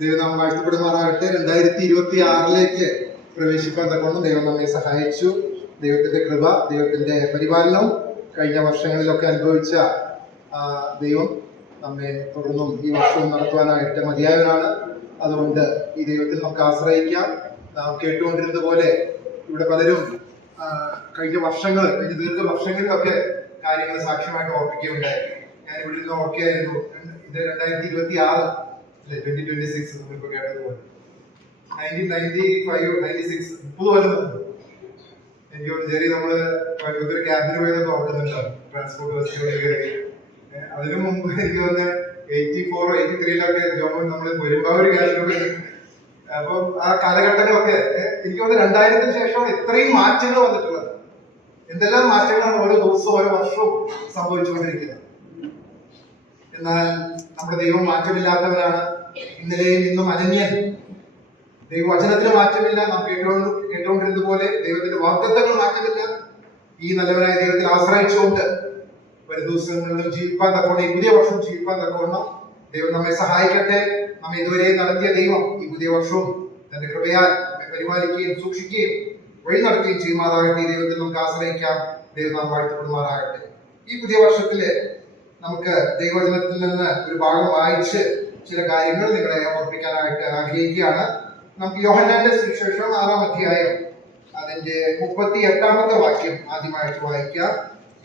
ദൈവം നാം വാഴ്ത്തപ്പെടുമാറാകട്ടെ. 2026 പ്രവേശിക്കാൻ തക്കവണ്ണം ദൈവം നമ്മെ സഹായിച്ചു. ദൈവത്തിന്റെ കൃപ, ദൈവത്തിന്റെ പരിപാലനം കഴിഞ്ഞ വർഷങ്ങളിലൊക്കെ അനുഭവിച്ച ദൈവം നമ്മെ തുടർന്നും ഈ വർഷവും നടത്തുവാനായിട്ട് മതിയായവനാണ്. അതുകൊണ്ട് ഈ ദൈവത്തിൽ നമുക്ക് ആശ്രയിക്കാം. നാം കേട്ടുകൊണ്ടിരുന്നത് പോലെ ഇവിടെ പലരും കഴിഞ്ഞ ദീർഘ വർഷങ്ങളിലൊക്കെ കാര്യങ്ങൾ സാക്ഷ്യമായിട്ട് ഓർപ്പിക്കുകയുണ്ടായി. ഞാൻ ഇവിടെ നിന്ന് ഓർക്കുകയായിരുന്നു, ഇത് 2026 2026 നമ്മളിപ്പോ കേട്ടതുപോലെ 1995 96 30 കൊല്ലം മുമ്പ് എനിക്ക് ശരി നമ്മള് കോയമ്പത്തൂർ ക്യാമ്പിന് പോയതൊക്കെ ഓർക്കുന്നുണ്ടാവും. ട്രാൻസ്പോർട്ട് ബസ്സുകളിൽ കയറി. അതിനു മുമ്പ് എനിക്ക് തോന്നുന്നത് 84 83 ജോമോൻ നമ്മള് പെരുമ്പാവൂർ ക്യാമ്പിന് പോയി. അപ്പം ആ കാലഘട്ടങ്ങളൊക്കെ എനിക്ക് തോന്നുന്നു 2000-ന് ശേഷം ഇത്രയും മാറ്റങ്ങൾ വന്നിട്ടുള്ളത്. എന്തെല്ലാം മാറ്റങ്ങളാണ് ഓരോ ദിവസവും ഓരോ വർഷവും സംഭവിച്ചുകൊണ്ടിരിക്കുന്നത്. എന്നാൽ നമ്മുടെ ദൈവം മാറ്റമില്ലാത്തവരാണ്. ഇന്നലെയും ഇന്നും അനന്യൻ. ദൈവവചനത്തിന് മാറ്റമില്ല. നാം കേട്ടുകൊണ്ടിരുന്നത് പോലെ ദൈവത്തിന്റെ വാഗ്ദത്തങ്ങൾ മാറ്റമില്ല. ഈ നല്ലവനായ ദൈവത്തിൽ ആശ്രയിച്ചുകൊണ്ട് ഒരു ദിവസങ്ങളിലും ജീവിപ്പാൻ തക്കവണ്ണം, ഈ പുതിയ വർഷം ജീവിപ്പാൻ തക്കവണ്ണം ദൈവം നമ്മെ സഹായിക്കട്ടെ. നമ്മെ ഇതുവരെ നടത്തിയ ദൈവം ഈ പുതിയ വർഷവും തന്റെ കൃപയാൽ നമ്മെ പരിപാലിക്കുകയും സൂക്ഷിക്കുകയും വഴി നടത്തുകയും ചെയ്യുമാറാകട്ടെ. ഈ ദൈവത്തിൽ നമുക്ക് ആശ്രയിക്കാം. ദൈവം നാം വാഴ്ത്തപ്പെടുമാറാകട്ടെ. ഈ പുതിയ വർഷത്തില് നമുക്ക് ദൈവവചനത്തിൽ നിന്ന് ഒരു ഭാഗം വായിച്ച് ചില കാര്യങ്ങൾ നിങ്ങളെ ഓർപ്പിക്കാനായിട്ട് ആഗ്രഹിക്കുകയാണ്. നമുക്ക് യോഹന്നാന്റെ സുവിശേഷം 6-ാം അധ്യായം അതിന്റെ 38-ാമത്തെ വാക്യം ആദ്യമായിട്ട് വായിക്കാം.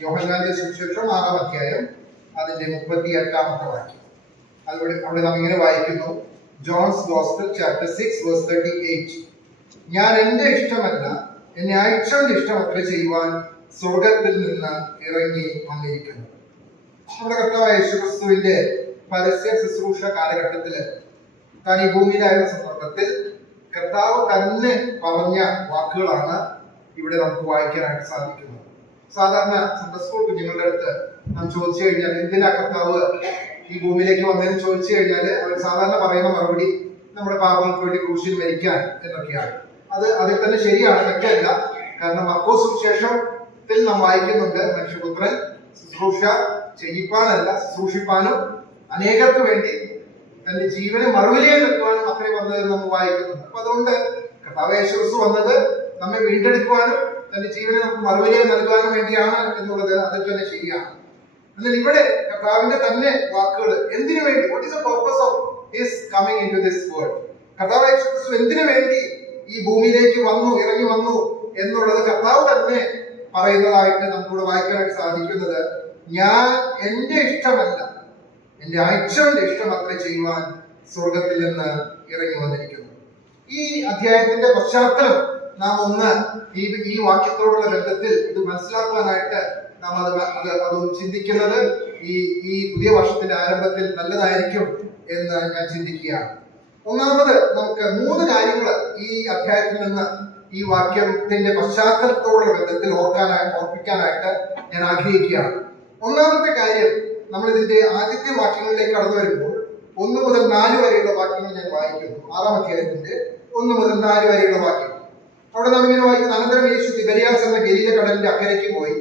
യോഹന്നാന്റെ സുവിശേഷം 6-ാം അധ്യായം അതിന്റെ 38-ാമത്തെ വാക്യം. അവിടെ നാം ഇങ്ങനെ വായിക്കുന്നു. John's gospel chapter 6 verse 38. ഞാൻ എന്റെ ഇഷ്ടമല്ല, എന്നെ അയച്ചവന്റെ ഇഷ്ടം അത്ര ചെയ്യുവാൻ സ്വർഗത്തിൽ നിന്ന് ഇറങ്ങി വന്നിരിക്കുന്നു. നമ്മുടെ കർത്താവായ യേശുക്രിസ്തുവിന്റെ പരസ്യ ശുശ്രൂഷ കാലഘട്ടത്തില് താൻ ഈ ഭൂമിയിലായിരുന്ന സന്ദർഭത്തിൽ കർത്താവ് തന്നെ പറഞ്ഞ വാക്കുകളാണ് ഇവിടെ നമുക്ക് വായിക്കാനായിട്ട് സാധിക്കുന്നത്. സാധാരണ സൺഡേ സ്കൂൾ കുഞ്ഞുങ്ങളുടെ അടുത്ത് നാം ചോദിച്ചു കഴിഞ്ഞാൽ എന്തിനാ കർത്താവ് ഈ ഭൂമിയിലേക്ക് വന്നതെന്ന് ചോദിച്ചു കഴിഞ്ഞാൽ അവർ സാധാരണ പറയുന്ന മറുപടി നമ്മുടെ പാപങ്ങൾക്ക് വേണ്ടി ക്രൂശിൽ മരിക്കാൻ എന്നൊക്കെയാണ്. അതിൽ തന്നെ ശരിയാണ്, തെറ്റല്ല. കാരണം മർക്കോസ് സുവിശേഷത്തിൽ നാം വായിക്കുന്നുണ്ട്, മനുഷ്യപുത്രൻ ശുശ്രൂഷ ചെയ്യിപ്പാനല്ല ശുശ്രൂഷിപ്പാനും അനേകർക്ക് വേണ്ടി തന്റെ ജീവനെ മറുവിലയെ നിർത്തുവാനും അത്രയും വന്നതെന്ന് നമ്മൾ വായിക്കുന്നുണ്ട്. അപ്പൊ അതുകൊണ്ട് കർത്താവ് യേശുക്രിസ്തു വന്നത് നമ്മെ വീണ്ടെടുക്കുവാനും തന്റെ ജീവനെ നമുക്ക് മറുവിലയെ നൽകുവാനും വേണ്ടിയാണ് എന്നുള്ളത് അതിൽ തന്നെ ശരിയാണ്. എന്നാൽ ഇവിടെ കർത്താവിന്റെ തന്നെ വാക്കുകൾ എന്തിനു വേണ്ടി, what is the purpose of his coming into this world, കർത്താവ് യേശുക്രിസ്തു എന്തിനു വേണ്ടി ഈ ഭൂമിയിലേക്ക് ഇറങ്ങി വന്നു എന്നുള്ളത് കർത്താവ് തന്നെ പറയുന്നതായിട്ട് നമുക്കിവിടെ വായിക്കാനായിട്ട് സാധിക്കുന്നത്. ഞാൻ എന്റെ ഇഷ്ടമല്ല, എന്റെ അയച്ചവന്റെ ഇഷ്ടം അത്ര ചെയ്യുവാൻ സ്വർഗത്തിൽ നിന്ന് ഇറങ്ങി വന്നിരിക്കുന്നു. ഈ അധ്യായത്തിന്റെ പശ്ചാത്തലം നാം ഒന്ന് ഈ വാക്യത്തോടുള്ള ബന്ധത്തിൽ ഇത് മനസ്സിലാക്കുവാനായിട്ട് നാം അതൊന്ന് ചിന്തിക്കുന്നത് ഈ പുതിയ വർഷത്തിന്റെ ആരംഭത്തിൽ നല്ലതായിരിക്കും എന്ന് ഞാൻ ചിന്തിക്കുകയാണ്. ഒന്നാമത് നമുക്ക് 3 കാര്യങ്ങൾ ഈ അധ്യായത്തിൽ നിന്ന് ഈ വാക്യത്തിന്റെ പശ്ചാത്തലത്തോടുള്ള ബന്ധത്തിൽ ഓർപ്പിക്കാനായിട്ട് ഞാൻ ആഗ്രഹിക്കുകയാണ്. ഒന്നാമത്തെ കാര്യം, നമ്മൾ ഇതിന്റെ ആദ്യത്തെ വാക്യങ്ങളിലേക്ക് കടന്നു വരുമ്പോൾ 1 മുതൽ 4 വരെയുള്ള വാക്യങ്ങൾ ഞാൻ വായിക്കുന്നു. 6-ാം അധ്യായത്തിന്റെ 1 മുതൽ 4 വരെയുള്ള വാക്യം. അവിടെ നാം ഇങ്ങനെ വായിക്കുന്നു. അനന്തരം യേശു തിബരിയാസ് എന്ന ഗലീല കടലിന്റെ അക്കരയ്ക്ക് പോയി.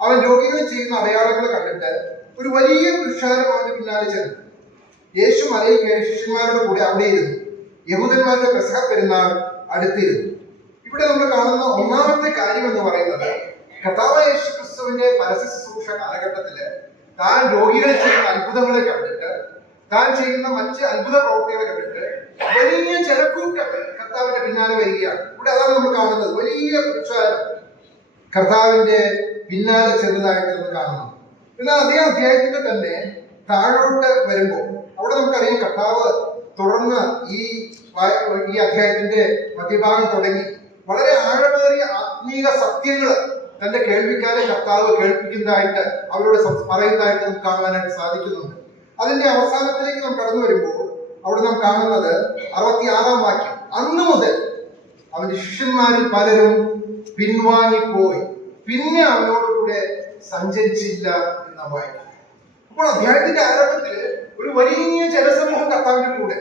അവൻ രോഗികൾ ചെയ്യുന്ന അടയാളങ്ങൾ കണ്ടിട്ട് ഒരു വലിയ പുരുഷാരം അവന്റെ പിന്നാലെ ചെന്നു. യേശു മലയിൽ കയറി ശിഷ്യന്മാരുടെ കൂടെ അവിടെ ഇരുന്നു. യഹൂദന്മാരുടെ പെസഹ പെരുന്നാൾ അടുത്തിരുന്നു. ഇവിടെ നമ്മൾ കാണുന്ന ഒന്നാമത്തെ കാര്യം എന്ന് പറയുന്നത്, കർത്താവ് യേശു ക്രിസ്തുവിന്റെ പരസ്യ ശുശ്രൂഷ കാലഘട്ടത്തില് താൻ രോഗികളെ ചെയ്യുന്ന അത്ഭുതങ്ങളെ കണ്ടിട്ട്, താൻ ചെയ്യുന്ന മറ്റ് അത്ഭുത പ്രവർത്തികളെ കണ്ടിട്ട് വലിയ ജനക്കൂട്ടം കർത്താവിന്റെ പിന്നാലെ വരികയാണ്. ഇവിടെ അതാണ് നമ്മൾ കാണുന്നത്. വലിയ പുരുഷാരം കർത്താവിന്റെ പിന്നാലെ ചെന്നതായിട്ട് നമ്മൾ കാണുന്നു. എന്നാൽ അതേ അധ്യായത്തിന്റെ തന്നെ താഴോട്ട് വരുമ്പോൾ അവിടെ നമുക്കറിയാം, കർത്താവ് തുടർന്ന് ഈ അധ്യായത്തിന്റെ മധ്യഭാഗം തുടങ്ങി വളരെ ആഴമേറിയ ആത്മീക സത്യങ്ങൾ തന്റെ കേൾവിക്കാരെ കർത്താവ് കേൾപ്പിക്കുന്നതായിട്ട് അവരോട് പറയുന്നതായിട്ട് നമുക്ക് കാണുവാനായിട്ട് സാധിക്കുന്നുണ്ട്. അതിന്റെ അവസാനത്തിലേക്ക് നാം കടന്നു വരുമ്പോൾ അവിടെ നാം കാണുന്നത് 66-ാം വാക്യം. അന്ന് മുതൽ അവന്റെ ശിഷ്യന്മാരിൽ പലരും പിൻവാങ്ങിപ്പോയി, പിന്നെ അവനോടുകൂടെ സഞ്ചരിച്ചില്ല എന്ന വാക്യം. അപ്പോൾ അധ്യായത്തിന്റെ ആരംഭത്തില് ഒരു വലിയ ജനസമൂഹം കർത്താവിന്റെ കൂടെ,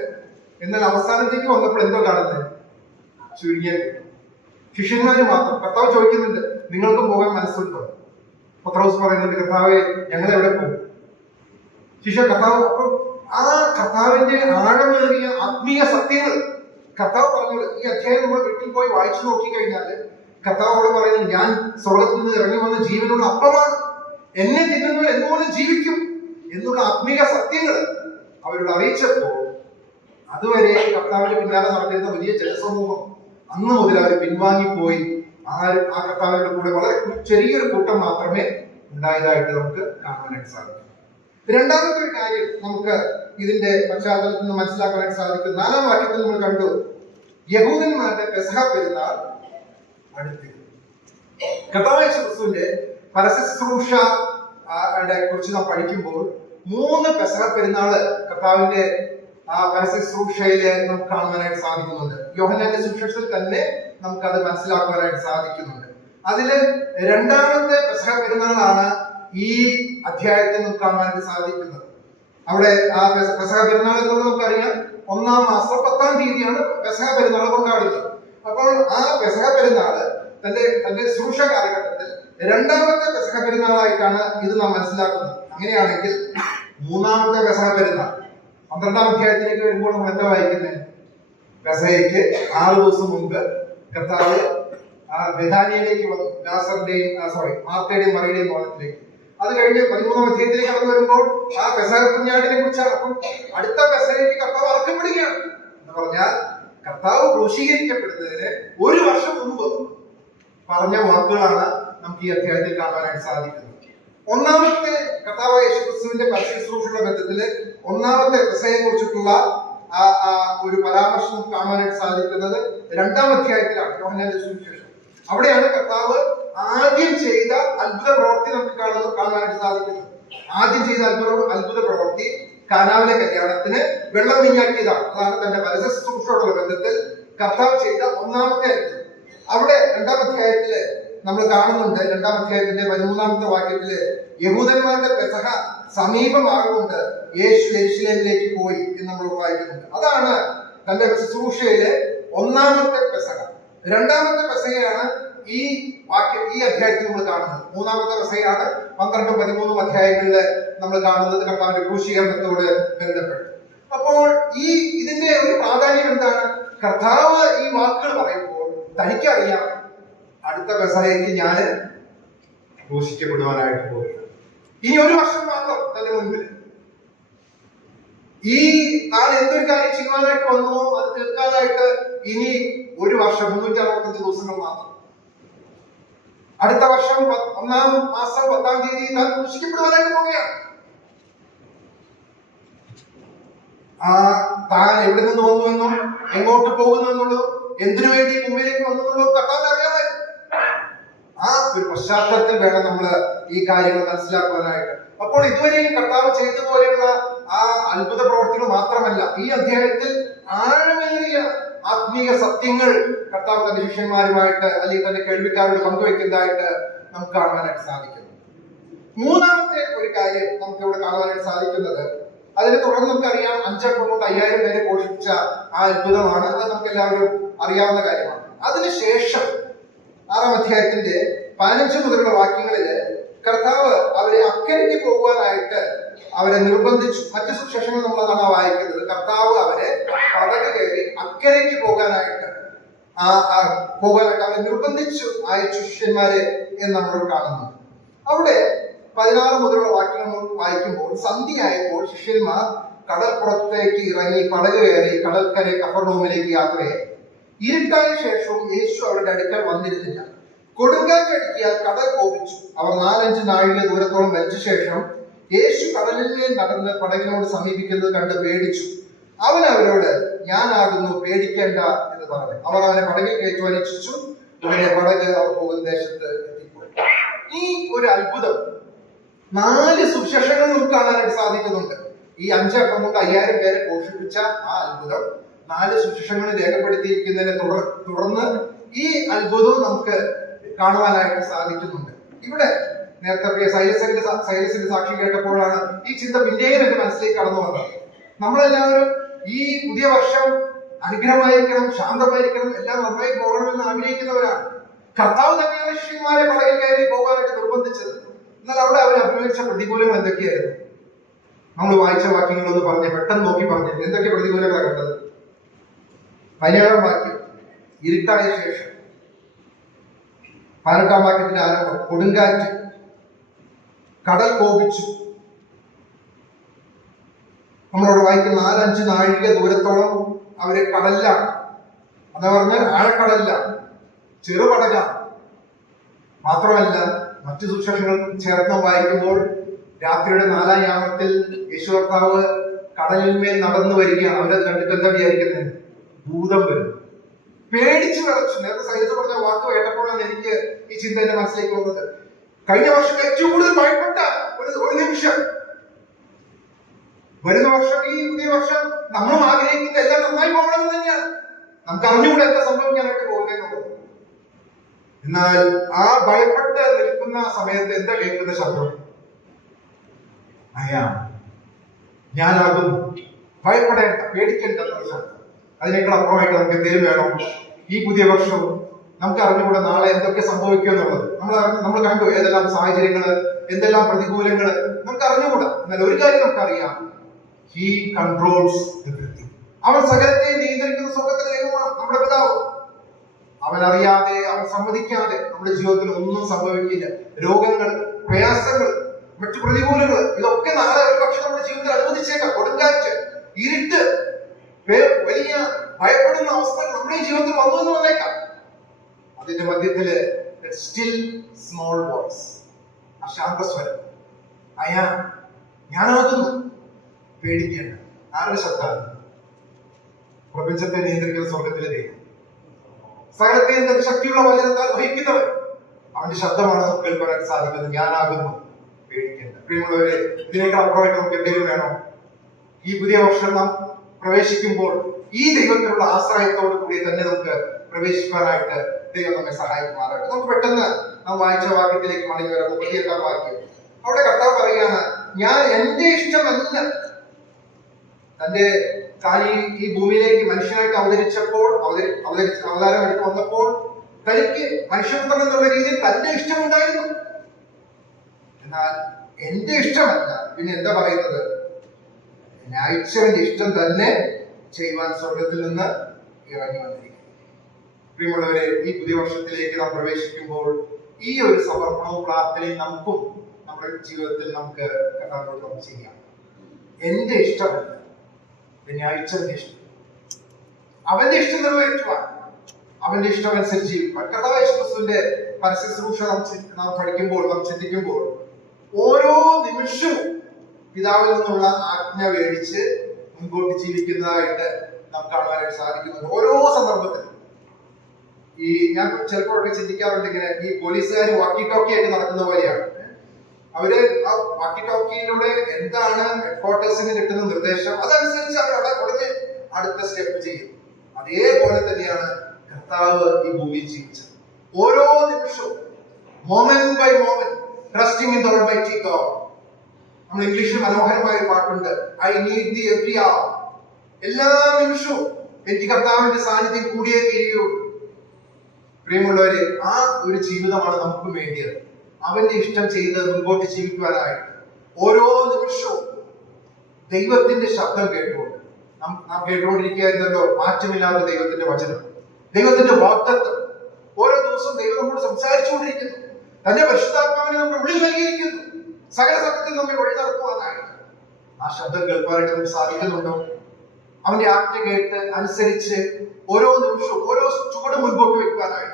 എന്നാൽ അവസാനത്തേക്ക് വന്നപ്പോൾ എന്തോ കാണുന്നത്? ചുരുങ്ങിയ ശിഷ്യന്മാര് മാത്രം. കർത്താവ് ചോദിക്കുന്നുണ്ട്, നിങ്ങൾക്ക് പോകാൻ മനസ്സുണ്ടോ? പത്രോസ് പറയുന്നുണ്ട്, കർത്താവെ ഞങ്ങൾ എവിടെ പോകും? കർത്താവ് ആ കർത്താവിന്റെ ആഴമേറിയ ആത്മീയ സത്യങ്ങൾ കർത്താവ് പറഞ്ഞത്. ഈ അധ്യായം നമ്മൾ വീട്ടിൽ പോയി വായിച്ചു നോക്കിക്കഴിഞ്ഞാൽ കർത്താവോട് പറയുന്നത്, ഞാൻ സ്വർഗത്തിൽ നിന്ന് ഇറങ്ങി വന്ന ജീവനുള്ള അപ്പമാണ്, എന്നെ തിന്നുന്നവർ എന്നോട് ജീവിക്കും എന്നുള്ള ആത്മീയ സത്യങ്ങൾ അവരോട് അറിയിച്ചപ്പോൾ അതുവരെ കർത്താവിന്റെ പിന്നാലെ നടന്നിരുന്ന വലിയ ജനസമൂഹം അന്ന് മുതൽ അവർ പിൻവാങ്ങിപ്പോയി. ആ കർത്താവിന്റെ കൂടെ വളരെ ചെറിയൊരു കൂട്ടം മാത്രമേ ഉണ്ടായതായിട്ട് നമുക്ക് കാണാനായിട്ട് സാധിക്കും. രണ്ടാമത്തെ ഒരു കാര്യം നമുക്ക് ഇതിന്റെ പശ്ചാത്തലത്തിൽ നിന്ന് മനസ്സിലാക്കാനായിട്ട് സാധിക്കും. 4-ാം വാക്യത്തിൽ നമ്മൾ കണ്ടു, യഹൂദന്മാരുടെ പെസഹ പെരുന്നാൾ അടുത്തിരുന്നു. കർത്താവായ ക്രിസ്തുവിന്റെ പരശുശ്രൂഷ കുറിച്ച് നാം പഠിക്കുമ്പോൾ 3 പെസഹ പെരുന്നാള് കർത്താവിന്റെ ആ പരശുശ്രൂഷയില് നമുക്ക് കാണുവാനായിട്ട് സാധിക്കുന്നുണ്ട്. യോഹന്നാന്റെ സുവിശേഷത്തിൽ തന്നെ നമുക്കത് മനസ്സിലാക്കുവാനായിട്ട് സാധിക്കുന്നുണ്ട്. അതില് 2ാമത്തെ പെസഹ പെരുന്നാളാണ് ഈ അധ്യായത്തിൽ നമുക്ക് കാണുവാനായിട്ട് സാധിക്കുന്നത്. അവിടെ ആ പെസഹ പെരുന്നാൾ എന്നുള്ളത് നമുക്കറിയാം, 1-ാം മാസം 10-ാം തീയതിയാണ് പെസഹ പെരുന്നാൾ കൊണ്ടാടുന്നത്. അപ്പോൾ ആ പെസഹ പെരുന്നാള് തന്റെ ശുശ്രൂഷ കാലഘട്ടത്തിൽ 2ാമത്തെ പെസഹ പെരുന്നാളായിട്ടാണ് ഇത് നാം മനസ്സിലാക്കുന്നത്. അങ്ങനെയാണെങ്കിൽ 3ാമത്തെ പെസഹ പെരുന്നാൾ 12-ാം അധ്യായത്തിലേക്ക് വരുമ്പോൾ നമ്മൾ എന്താ വായിക്കുന്നത്? പെസഹയ്ക്ക് 6 ദിവസം മുൻപ് കർത്താവ് ബെഥാനിയയിലേക്ക് വന്നു, മാർത്തയുടെയും മറിയയുടെയും ഭവനത്തിലേക്ക്. അത് കഴിഞ്ഞ് 13-ാം അധ്യായത്തിലേക്ക് കടന്നു വരുമ്പോൾ ആ പെസഹ കുഞ്ഞാടിനെ കുറിച്ചാണ്. അപ്പം അടുത്ത പെസഹയ്ക്ക് കർത്താവ് അറക്കപ്പെടുകയാണ് എന്ന് പറഞ്ഞാൽ കർത്താവ് ക്രൂശീകരിക്കപ്പെടുന്നതിന് 1 വർഷം മുമ്പ് പറഞ്ഞ വാക്കുകളാണ് നമുക്ക് ഈ അധ്യായത്തിൽ കാണാനായിട്ട് സാധിക്കുന്നത്. 1ാമത്തെ കർത്താവായ യേശുക്രിസ്തുവിന്റെ പരശുശ്രൂഷയുടെ ബന്ധത്തില് 1ാമത്തെ പെസഹയെ കുറിച്ചിട്ടുള്ള ഒരു പരാമർശം കാണാനായിട്ട് സാധിക്കുന്നത് 2-ാം അധ്യായത്തിലാണ്, യോഹന്നാന്റെ സുവിശേഷം. അവിടെയാണ് കർത്താവ് ആദ്യം ചെയ്ത അത്ഭുത പ്രവൃത്തി നമുക്ക് കാണാനായിട്ട് സാധിക്കുന്നത്. ആദ്യം ചെയ്ത അത്ഭുത പ്രവൃത്തി കാനാവിലെ കല്യാണത്തിന് വെള്ളം വീഞ്ഞാക്കിയതാണ്. അതാണ് തന്റെ പരശുശ്രൂഷയോടുള്ള ബന്ധത്തിൽ കർത്താവ് ചെയ്ത 1ാമത്തെ അത്ഭുതം. അവിടെ 2-ാം അധ്യായത്തില് നമ്മൾ കാണുന്നുണ്ട്. 2-ാം അധ്യായത്തിന്റെ 13-ാമത്തെ വാക്യത്തില് യഹൂദന്മാരുടെ പെസഹ സമീപമാകൊണ്ട് യേശു യെരൂശലേമിലേക്ക് പോയി എന്ന് നമ്മൾ വായിക്കുന്നുണ്ട്. അതാണ് തന്റെ ശുശ്രൂഷയിലെ 1ാമത്തെ പെസഹ. 2ാമത്തെ പെസഹയാണ് ഈ അധ്യായത്തിൽ നമ്മൾ കാണുന്നത്. 3ാമത്തെ പെസഹയാണ് 12-ഉം 13-ഉം അധ്യായങ്ങളില് നമ്മൾ കാണുന്നത് കർത്താവിന്റെ ക്രൂശീകരണത്തോട് ബന്ധപ്പെട്ട്. അപ്പോൾ ഇതിന്റെ ഒരു പ്രാധാന്യം എന്താണ്? കർത്താവ് ഈ വാക്കുകൾ പറയുമ്പോൾ തനിക്കറിയാം അടുത്ത പെസഹയ്ക്ക് ഞാൻ ക്രൂശിക്കപ്പെടുവാനായിട്ട് പോകും. ഇനി 1 വർഷം മാത്രം തന്റെ മുൻപിൽ. ഈ താൻ എന്തൊരു കാര്യം ചെയ്യുവാനായിട്ട് വന്നുവോ അത് തീർക്കാനായിട്ട് ഇനി 1 വർഷം 365 ദിവസങ്ങൾ മാത്രം. അടുത്ത വർഷം 1-ാം മാസം 10-ാം തീയതി താൻ ക്രൂശിക്കപ്പെടുവാനായിട്ട് പോവുകയാണ്. താൻ എവിടെ നിന്ന് വന്നുവെന്നും എങ്ങോട്ട് പോകുന്നു എന്നുള്ളതും എന്തിനു വേണ്ടി മുമ്പിലേക്ക് വന്നു എന്നുള്ളതും കർത്താവിന് അറിയാമായിരുന്നു. ആ ഒരു പശ്ചാത്തലത്തിൽ വേണം നമ്മൾ ഈ കാര്യങ്ങൾ മനസ്സിലാക്കുവാനായിട്ട്. അപ്പോൾ ഇതുവരെയും കർത്താവ് ചെയ്ത പോലെയുള്ള ആ അത്ഭുത പ്രവർത്തികൾ മാത്രമല്ല, ഈ അധ്യായത്തിൽ ആഴമേറിയ ആത്മീയ സത്യങ്ങൾ കർത്താവ് തന്റെ ശിഷ്യന്മാരുമായിട്ട് അല്ലെങ്കിൽ തന്റെ കേൾവിക്കാരോട് പങ്കുവെക്കുന്നതായിട്ട് നമുക്ക് കാണുവാനായിട്ട് സാധിക്കുന്നു. 3ാമത്തെ ഒരു കാര്യം നമുക്ക് ഇവിടെ കാണുവാനായിട്ട് സാധിക്കുന്നത്, അതിനെ തുടർന്ന് നമുക്കറിയാം 5 അപ്പം കൊണ്ട് 5000 പേരെ പോഷിപ്പിച്ച ആ അത്ഭുതമാണ്. അത് നമുക്ക് എല്ലാവരും അറിയാവുന്ന കാര്യമാണ്. അതിനുശേഷം 6-ാം അധ്യായത്തിന്റെ 15 മുതലുള്ള വാക്യങ്ങളില് കർത്താവ് അവരെ അക്കരയ്ക്ക് പോകുവാനായിട്ട് അവരെ നിർബന്ധിച്ചു. മറ്റു സുവിശേഷങ്ങൾ നമ്മൾ അതാണ് വായിക്കുന്നത്. കർത്താവ് അവരെ പടക് കയറി അക്കരയ്ക്ക് പോകാനായിട്ട് അവരെ നിർബന്ധിച്ചു അയച്ചു ശിഷ്യന്മാരെ എന്ന് നമ്മൾ കാണുന്നു. അവിടെ 16 മുതലുള്ള വാക്യങ്ങൾ വായിക്കുമ്പോൾ, സന്ധ്യയായപ്പോൾ ശിഷ്യന്മാർ കടൽപ്പുറത്തേക്ക് ഇറങ്ങി പടക് കയറി കടൽക്കര കഫർനഹൂമിലേക്ക് യാത്രയായി. ഇരുട്ടായ ശേഷവും യേശു അവരുടെ അടുക്കൽ വന്നിരുന്നില്ല. കൊടുങ്കാറ്റടിക്കിയാൽ കടൽ കോപിച്ചു. അവർ 4-5 നാഴിക ദൂരത്തോളം വലിച്ച ശേഷം യേശു കടലിന്മേൽ നടന്ന് പടകിനോട് സമീപിക്കുന്നത് കണ്ട് പേടിച്ചു. അവൻ അവരോട്, ഞാനാകുന്നു, പേടിക്കേണ്ട എന്ന് പറഞ്ഞു. അവർ അവനെ പടകിൽ കയറ്റുവാൻ ഇച്ഛിച്ചു. ഉടനെ പടക് അവർ പോകുന്ന ദേശത്ത് എത്തിപ്പോയി. ഈ ഒരു അത്ഭുതം 4 സുവിശേഷങ്ങൾ നമുക്ക് കാണാനായിട്ട് സാധിക്കുന്നുണ്ട്. ഈ 5 അപ്പം കൊണ്ട് 5000 പേരെ പോഷിപ്പിച്ച ആ അത്ഭുതം 4 സുവിശേഷങ്ങളിൽ രേഖപ്പെടുത്തിയിരിക്കുന്നതിനെ തുടർന്ന് ഈ അത്ഭുതവും നമുക്ക് കാണുവാനായിട്ട് സാധിക്കുന്നുണ്ട്. ഇവിടെ നേരത്തെ സൈലസിന്റെ സാക്ഷി കേട്ടപ്പോഴാണ് ഈ ചിന്ത പിന്നെയും എന്റെ മനസ്സിലേക്ക് കടന്നു വന്നത്. നമ്മളെല്ലാവരും ഈ പുതിയ വർഷം അനുഗ്രഹമായിരിക്കണം, ശാന്തമായിരിക്കണം, എല്ലാം നന്നായി പോകണമെന്ന് ആഗ്രഹിക്കുന്നവരാണ്. കർത്താവ് തന്നെയാണ് ശിഷ്യന്മാരെ പടകിൽ കയറി പോകാനായിട്ട് നിർബന്ധിച്ചത്. എന്നാൽ അവിടെ അവർ അഭിമുഖിച്ച പ്രതികൂലങ്ങൾ എന്തൊക്കെയായിരുന്നു? നമ്മൾ വായിച്ച വാക്യങ്ങളൊന്ന് പറഞ്ഞ് പെട്ടെന്ന് നോക്കി പറഞ്ഞ് എന്തൊക്കെ പ്രതികൂലങ്ങളാണ് കണ്ടത്? 17-ാം വാക്യം, ഇരുട്ടായ ശേഷം. 18-ാം വാക്യത്തിന്റെ ആരംഭം, കൊടുങ്കാറ്റ്, കടൽ കോപിച്ചു. നമ്മളോട് വായിക്കുന്ന 4-5 നാഴിക ദൂരത്തോളം അവര് കടലിലാണ്. അതാ പറഞ്ഞാൽ ആഴക്കടലിലാണ്, ചെറുപടലാണ്. മാത്രമല്ല മറ്റു സുവിശേഷങ്ങൾ ചേർന്ന് വായിക്കുമ്പോൾ രാത്രിയുടെ 4-ാം യാമത്തിൽ യേശു കർത്താവ് കടലിന്മേൽ നടന്നു വരികയാണ്. അവരത് കണ്ടിട്ട് എന്താ വിചാരിക്കുന്നത്? ഭൂതം വരും. പേടിച്ചു വിറച്ചു. നേരത്തെ സൈലത്ത് പറഞ്ഞ വാക്ക് കേട്ടപ്പോഴാണ് എനിക്ക് ഈ ചിന്ത എന്റെ മനസ്സിലേക്ക് വന്നത്. കഴിഞ്ഞ വർഷം ഏറ്റവും കൂടുതൽ ഭയപ്പെട്ട ഒരു നിമിഷം. വരുന്ന വർഷം, ഈ പുതിയ വർഷം നമ്മളും ആഗ്രഹിക്കുന്നത് എല്ലാം നന്നായി പോകണമെന്ന് തന്നെയാണ്. നമുക്ക് അറിഞ്ഞുകൂടെ എന്താ സംഭവിക്കാനായിട്ട് പോകുന്നത്. എന്നാൽ ആ ഭയപ്പെട്ട് നിൽക്കുന്ന സമയത്ത് എന്താ കേൾക്കുന്ന ശബ്ദം? ഞാനാകും, ഭയപ്പെടേണ്ട, പേടിക്കേണ്ട എന്നുള്ള ശബ്ദം. അതിനേക്കാൾ അപ്പുറമായിട്ട് നമുക്ക് എന്തെങ്കിലും വേണം? ഈ പുതിയ വർഷവും നമുക്ക് അറിഞ്ഞുകൂടെ നാളെ എന്തൊക്കെ സംഭവിക്കും എന്നുള്ളത്. നമ്മൾ കണ്ടു ഏതെല്ലാം സാഹചര്യങ്ങള്, എന്തെല്ലാം പ്രതികൂലങ്ങള് നമുക്ക് അറിഞ്ഞുകൂടാ. എന്നാൽ ഒരു കാര്യം നമുക്കറിയാം, ഹി കൺട്രോൾസ് എവരിതിങ്. അവൻ സകലത്തെ നിയന്ത്രിക്കുന്ന സ്വർഗ്ഗത്തിലെ ദൈവമാണ് നമ്മുടെ പിതാവ്. അവൻ അറിയാതെ, അവൻ സമ്മതിക്കാതെ നമ്മുടെ ജീവിതത്തിൽ ഒന്നും സംഭവിക്കില്ല. രോഗങ്ങൾ, പ്രയാസങ്ങൾ, മറ്റു പ്രതികൂലങ്ങൾ, ഇതൊക്കെ നാളെ ഒരു പക്ഷെ നമ്മുടെ ജീവിതത്തിൽ അനുവദിച്ചേക്കാം. കൊടുങ്കാറ്റ്, ഇരുട്ട്, വലിയ ഭയപ്പെടുന്ന അവസ്ഥകൾ നമ്മുടെ ജീവിതത്തിൽ വന്നു എന്ന് വന്നേക്കാം. അതിന്റെ മധ്യത്തില് സ്റ്റിൽ സ്മോൾ വോയിസ്, അശാന്തസ്വരം, ഞാനാകുന്നു, പേടിക്കേണ്ട. ആരുടെ ശബ്ദമാണ്? പ്രപഞ്ചത്തെ നിയന്ത്രിക്കുന്ന സ്വർഗത്തിലെ ദൈവം, സകലത്തെ തന്റെ ശക്തിയുള്ള വചനത്താൽ വഹിക്കുന്നവൻ. അവന്റെ ശബ്ദമാണ് നമുക്ക് കേൾക്കാൻ സാധിക്കുന്നത്. ഞാനാകുന്നു, പേടിക്കേണ്ട. പ്രിയമുള്ളവരെ, ഇതിനേക്കാൾ അപ്പുറമായിട്ട് നമുക്ക് എന്തെങ്കിലും വേണോ? ഈ പുതിയ വർഷം നാം പ്രവേശിക്കുമ്പോൾ ഈ ദൈവത്തിലുള്ള ആശ്രയത്തോടു കൂടി തന്നെ നമുക്ക് പ്രവേശിക്കാനായിട്ട് ദൈവം നമ്മെ സഹായിക്കുമാറാകട്ടെ. നമുക്ക് പെട്ടെന്ന് നാം വായിച്ച വാക്യത്തിലേക്ക് മടങ്ങി വരാം. 38-ാം വാക്യം. അവിടെ കർത്താവ് പറയുകയാണ്, ഞാൻ എന്റെ ഇഷ്ടമല്ല. തന്റെ ഈ ഭൂമിയിലേക്ക് മനുഷ്യനായിട്ട് അവതരിച്ചപ്പോൾ, അവതാരം എടുത്ത് വന്നപ്പോൾ തനിക്ക് മനുഷ്യപുത്രൻ എന്നുള്ള രീതിയിൽ തന്റെ ഇഷ്ടമുണ്ടായിരുന്നു. എന്നാൽ എന്റെ ഇഷ്ടമല്ല, പിന്നെ എന്താ പറയുന്നത്? അയച്ചവന്റെ ഇഷ്ടം തന്നെ ചെയ്യുവാൻ സ്വർഗത്തിൽ നിന്ന് ഇറങ്ങി വന്നിരിക്കുന്നു. പ്രിയമുള്ളവരെ, ഈ പുതിയ വർഷത്തിലേക്ക് നാം പ്രവേശിക്കുമ്പോൾ ഈ ഒരു സമർപ്പണവും പ്രാർത്ഥനയും നമുക്കും നമ്മുടെ ജീവിതത്തിൽ നമുക്ക് കർത്താവിനോട് ചെയ്യാം. എന്റെ ഇഷ്ടമല്ല, പിന്നെ അയച്ചവന്റെ ഇഷ്ടം. അവന്റെ ഇഷ്ടം നിറവേറ്റുവാൻ, അവന്റെ ഇഷ്ടം അനുസരിച്ച് ജീവിക്കാൻ. കർത്താവ് യേശുക്രിസ്തുവിന്റെ പരസ്യ ശുശ്രൂഷ നാം പഠിക്കുമ്പോൾ, നാം ചിന്തിക്കുമ്പോൾ ഓരോ നിമിഷവും പിതാവിൽ നിന്നുള്ള ആജ്ഞ മേടിച്ച് മുൻപോട്ട് ജീവിക്കുന്നതായിട്ട് നാം കാണുവാനായിട്ട് സാധിക്കുന്നു. ഓരോ സന്ദർഭത്തിലും ഞാൻ ചിലപ്പോഴൊക്കെ ചിന്തിക്കാറുണ്ട്, ഇങ്ങനെ ഈ പോലീസുകാർ വാക്കി ടോക്കി ആയിട്ട് നടക്കുന്ന പോലെയാണ്. അവര് ആ വാക്കി ടോക്കിയിലൂടെ എന്താണ് ഹെഡ്ക്വാർട്ടേഴ്സിന് കിട്ടുന്ന നിർദ്ദേശം, അതനുസരിച്ച് അവർ അവിടെ ഉടനെ അടുത്ത സ്റ്റെപ്പ് ചെയ്യും. അതേപോലെ തന്നെയാണ് കർത്താവ് ഈ ഭൂമിയിൽ ജീവിച്ചത്. ഓരോ നിമിഷവും, moment by moment, trusting in the almighty God. നമ്മൾ ഇംഗ്ലീഷിൽ മനോഹരമായ ഒരു പാട്ടുണ്ട്, I need thee every hour. എല്ലാ നിമിഷവും എനിക്ക് കർത്താവിന്റെ സാന്നിധ്യം കൂടിയേ തീരുകയുള്ളൂ. പ്രിയമുള്ളവരെ, ആ ഒരു ജീവിതമാണ് നമുക്ക് വേണ്ടിയത്. അവന്റെ ഇഷ്ടം ചെയ്ത് മുൻപോട്ട് ജീവിക്കുവാനായിട്ട് ഓരോ നിമിഷവും ദൈവത്തിന്റെ ശബ്ദം കേട്ടുകൊണ്ട് നാം കേട്ടുകൊണ്ടിരിക്കുകയായിരുന്നല്ലോ മാറ്റമില്ലാത്ത ദൈവത്തിന്റെ വചനം, ദൈവത്തിന്റെ വാഗ്ദത്തം. ഓരോ ദിവസവും ദൈവം നമ്മോട് സംസാരിച്ചുകൊണ്ടിരിക്കുന്നു. തന്റെ പരിശുദ്ധാത്മാവിനെ നമ്മുടെ ഉള്ളിൽ നൽകിയിരിക്കുന്നു, സകല സത്യത്തിൽ നമ്മെ വഴി നടത്തുവാനായിട്ട്. ആ ശബ്ദം കേൾക്കാനായിട്ട് നമുക്ക് സാധിക്കുന്നുണ്ടോ? അവന്റെ ആജ്ഞ കേട്ട് അനുസരിച്ച് ഓരോ നിമിഷവും ഓരോ ചുവടും മുൻപോട്ട് വെക്കുവാനായിട്ട്.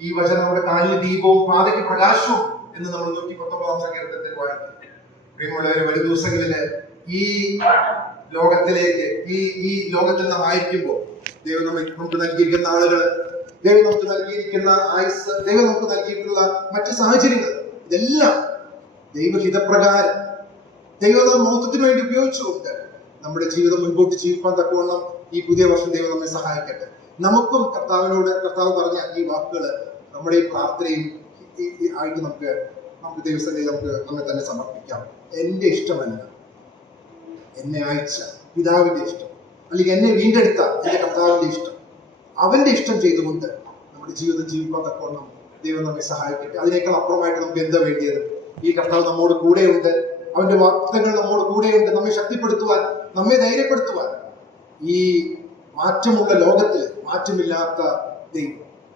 ഈ വചനം നമ്മുടെ കാലിന് ദീപവും പാതയ്ക്ക് പ്രകാശവും എന്ന് നമ്മൾ 119-ാം സങ്കീർത്തനത്തിൽ വായിക്കും. പ്രിയമുള്ളവരെ, വരും ദിവസങ്ങളില് ഈ ലോകത്തിലേക്ക് ഈ ലോകത്തിൽ നാം ആയിരിക്കുമ്പോൾ ദൈവം നമുക്ക് നൽകിയിരിക്കുന്ന ആളുകള്, ദൈവം നമുക്ക് നൽകിയിരിക്കുന്ന ആയുസ്, ദൈവം നമുക്ക് നൽകിയിട്ടുള്ള മറ്റു സാഹചര്യങ്ങൾ, ഇതെല്ലാം ദൈവഹിതപ്രകാരം ദൈവം മഹത്വത്തിന് വേണ്ടി ഉപയോഗിച്ചുകൊണ്ട് നമ്മുടെ ജീവിതം മുൻപോട്ട് ജീവിക്കാൻ തക്കവണ്ണം ഈ പുതിയ വർഷം ദൈവം നമ്മെ സഹായിക്കട്ടെ. നമുക്കും കർത്താവ് പറഞ്ഞ ഈ വാക്കുകള് നമ്മുടെ ഈ പ്രാർത്ഥനയും ആയിട്ട് നമുക്ക് ദൈവസന്നിധി നമ്മെ തന്നെ സമർപ്പിക്കാം. എന്റെ ഇഷ്ടമല്ല, എന്നെ അയച്ച പിതാവിന്റെ ഇഷ്ടം, അല്ലെങ്കിൽ എന്നെ വീണ്ടെടുത്ത എന്റെ കർത്താവിന്റെ ഇഷ്ടം, അവന്റെ ഇഷ്ടം ചെയ്തുകൊണ്ട് നമ്മുടെ ജീവിതം ജീവിക്കാൻ തക്കവണ്ണം ദൈവം നമ്മെ സഹായിക്കട്ടെ. അതിനേക്കാൾ അപ്പുറമായിട്ട് നമുക്ക് എന്താ വേണ്ടിയത്? ഈ കർത്താവ് നമ്മോട് കൂടെയുണ്ട്, അവന്റെ വാഗ്ദത്തങ്ങൾ നമ്മോട് കൂടെയുണ്ട്, നമ്മെ ശക്തിപ്പെടുത്തുവാൻ, നമ്മെ ധൈര്യപ്പെടുത്തുവാൻ. ഈ മാറ്റമുള്ള ലോകത്തിൽ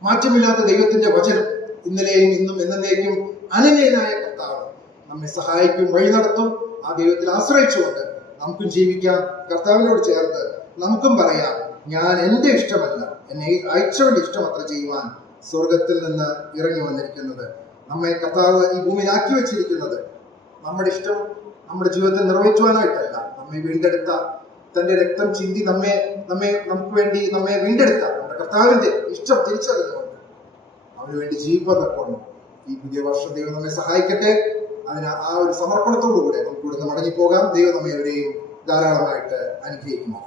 മാറ്റമില്ലാത്ത ദൈവത്തിന്റെ വചനം ഇന്നലെയും ഇന്നും എന്നേക്കും അനന്യനായ കർത്താവ് നമ്മെ സഹായിക്കും, വഴി നടത്തും. ആ ദൈവത്തിൽ ആശ്രയിച്ചുകൊണ്ട് നമുക്കും ജീവിക്കാം. കർത്താവിനോട് ചേർത്ത് നമുക്കും പറയാം, ഞാൻ എന്റെ ഇഷ്ടമല്ല, എന്നെ അയച്ചവന്റെ ഇഷ്ടം അത്ര ചെയ്യുവാൻ സ്വർഗത്തിൽ നിന്ന് ഇറങ്ങി വന്നിരിക്കുന്നത്. നമ്മെ കർത്താവ് ഈ ഭൂമിയിലാക്കി വെച്ചിരിക്കുന്നത് നമ്മുടെ ഇഷ്ടം നമ്മുടെ ജീവിതത്തിൽ നിറവേറ്റുവാനായിട്ടല്ല, നമ്മെ വീണ്ടെടുത്ത, തന്റെ രക്തം ചിന്തി നമുക്ക് വേണ്ടി നമ്മെ വീണ്ടെടുത്ത നമ്മുടെ കർത്താവിന്റെ ഇഷ്ടം തിരിച്ചറിഞ്ഞുകൊണ്ട് അവന് വേണ്ടി ജീവിപ്പതക്കൊണ്ട് ഈ പുതിയ വർഷം ദൈവം നമ്മെ സഹായിക്കട്ടെ. അതിന് ആ ഒരു സമർപ്പണത്തോടുകൂടെ നമുക്ക് ഇവിടുന്ന് മടങ്ങിപ്പോകാം. ദൈവം നമ്മെ എവിടെയും ധാരാളമായിട്ട് അനുഗ്രഹിക്കുമോ.